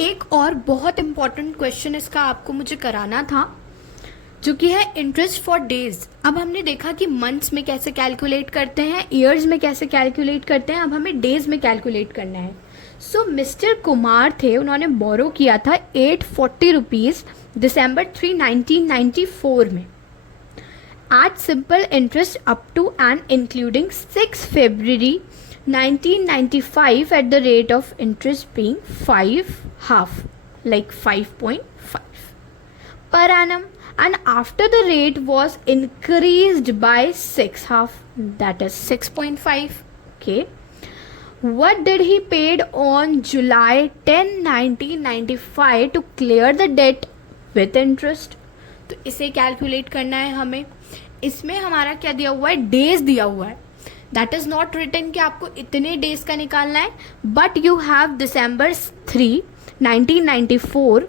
एक और बहुत इम्पॉर्टेंट क्वेश्चन इसका आपको मुझे कराना था, जो कि है इंटरेस्ट फॉर डेज। अब हमने देखा कि मंथ्स में कैसे कैलकुलेट करते हैं, ईयर्स में कैसे कैलकुलेट करते हैं, अब हमें डेज में कैलकुलेट करना है। सो मिस्टर कुमार थे, उन्होंने बोरो किया था 840 रुपीज़ दिसंबर 3 1994 में at simple interest up to and including 6 February 1995 at the rate of interest being 5 half, like 5.5 per annum, and after the rate was increased by 6 half, that is 6.5. Okay, what did he paid on July 10 1995 to clear the debt with interest? तो इसे calculate करना है हमें। इसमें हमारा क्या दिया हुआ है, डेज दिया हुआ है। दैट इज नॉट रिटन कि आपको इतने डेज का निकालना है, but you have December 3 1994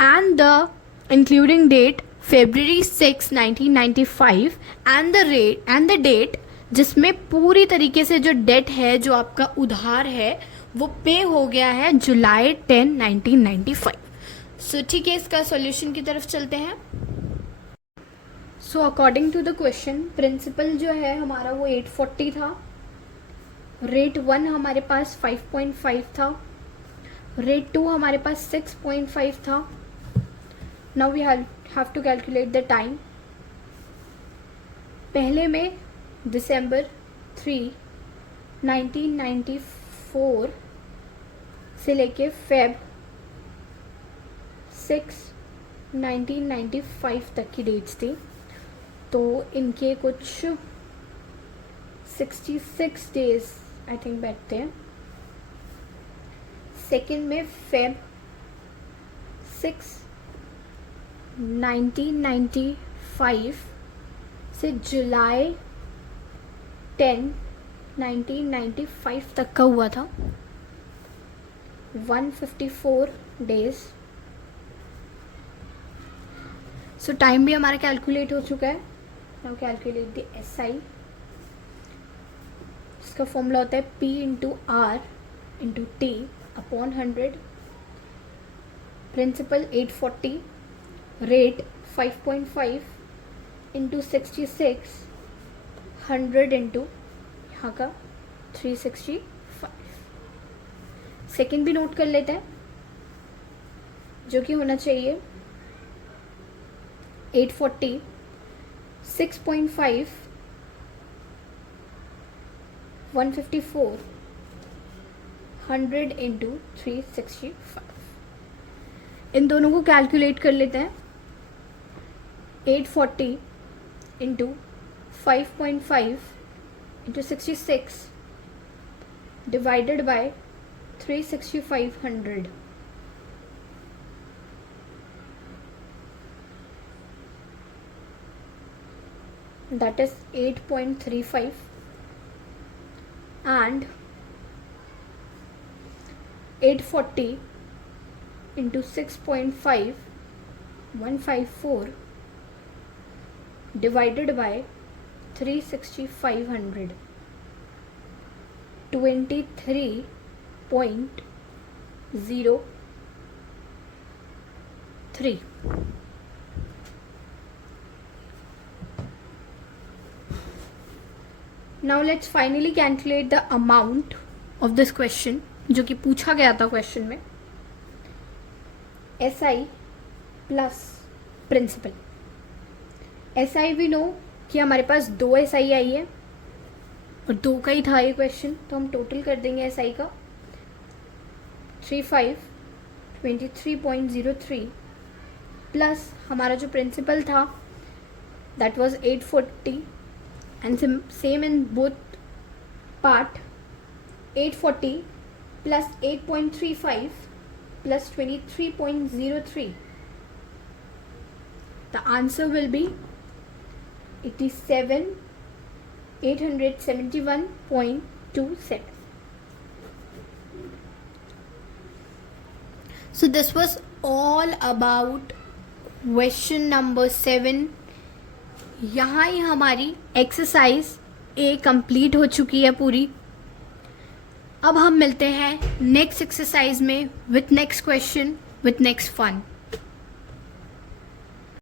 and the including date February 6 1995 and the rate and the date जिसमें पूरी तरीके से जो डेट है, जो आपका उधार है, वो पे हो गया है July 10 1995। सो ठीक है, इसका सॉल्यूशन की तरफ चलते हैं। So according to the question, principal जो है हमारा वो 840 था, रेट 1 हमारे पास 5.5 था, रेट 2 हमारे पास 6.5 था। Now we have to calculate the time. पहले में December 3 1994 से लेके Feb 6 1995 तक की डेट्स थी, तो इनके कुछ 66 डेज आई थिंक बैठते हैं। सेकेंड में Feb 6 1995 से July 10 1995 तक का हुआ था, 154 डेज। सो टाइम भी हमारा कैलकुलेट हो चुका है। Now calculate the SI। इसका फॉर्मूला होता है P into R into T upon 100। Principal 840, rate 5.5 into 66, 100 into यहाँ का 365। सेकेंड भी नोट कर लेते हैं, जो कि होना चाहिए 840, 6.5, 154, 100 इंटू 365। इन दोनों को कैलकुलेट कर लेते हैं। 840 into 5.5 into 66 divided by 365, that is 8.35, and 840 into 6.5, 154 divided by 365, 23.03. Now let's finally calculate the amount of this question, जो कि पूछा गया था क्वेश्चन में। SI plus principal. SI भी नो कि हमारे पास 2 SI आई है और 2 का ही था ये क्वेश्चन, तो हम टोटल कर देंगे SI का 23.03 प्लस हमारा जो प्रिंसिपल था that was 840, and same in both part, 840 plus 8.35 plus 23.03. The answer will be 87,871.27. So this was all about question number 7. यहाँ ही हमारी एक्सरसाइज A कंप्लीट हो चुकी है पूरी। अब हम मिलते हैं नेक्स्ट एक्सरसाइज में with next question with next fun.